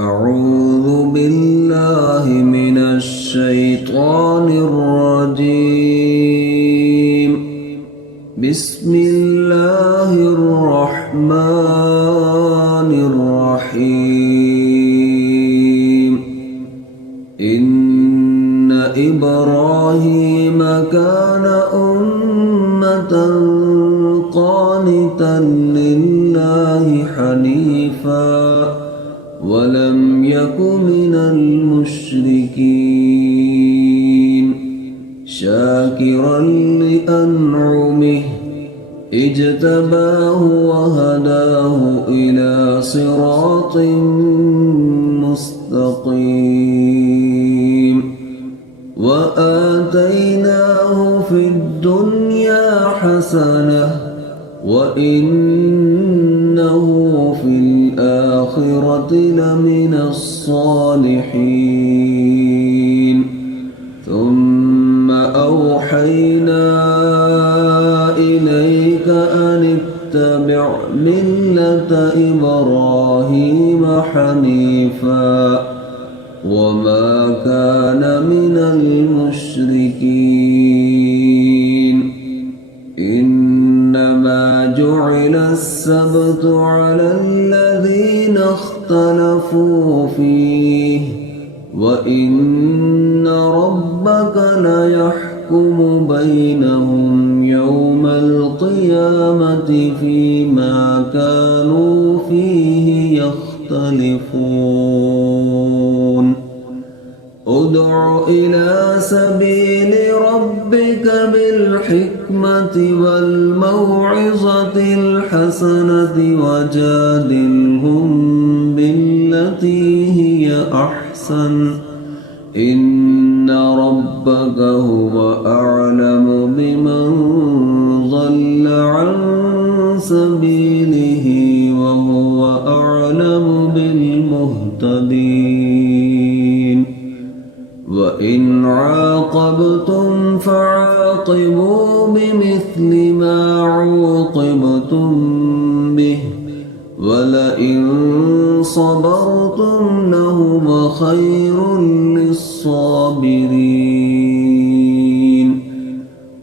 أعوذ بالله من الشيطان الرجيم. بسم الله الرحمن الرحيم. إن إبراهيم كان أمة قانتا لله حنيفا ولم يك من المشركين شاكرا لأنعمه اجتباه وهداه إلى صراط مستقيم وآتيناه في الدنيا حسنة وإنه في الآخرة لمن الصالحين. ثم أوحينا إليك أن اتبع ملة إبراهيم حنيفا وما كان من المشركين. إنما جعل السبت على الذين اختلفوا فيه وإن ربك ليحكم بينهم يوم القيامة فيما كانوا فيه يختلفون. ادع إلى سبيل ربك بالحكمة والموعظة الحسنة وجادلهم بالتي هي أحسن إن ربك هو أعلم بمن ضل عن سبيله وهو أعلم بالمهتدين. وإن عاقبتم فعاقبوا بمثل ما عوقبتم به ولئن صبرتم لهو خير للصابرين.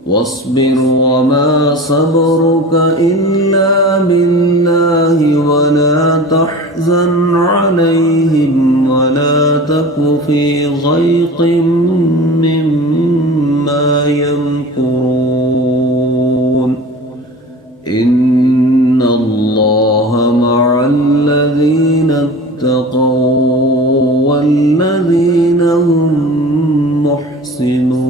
واصبر وما صبرك إلا بالله ولا تحزن عليهم ولا تك في ضيق مما يمكرون. إن الله مع الذين اتقوا والذين هم محسنون.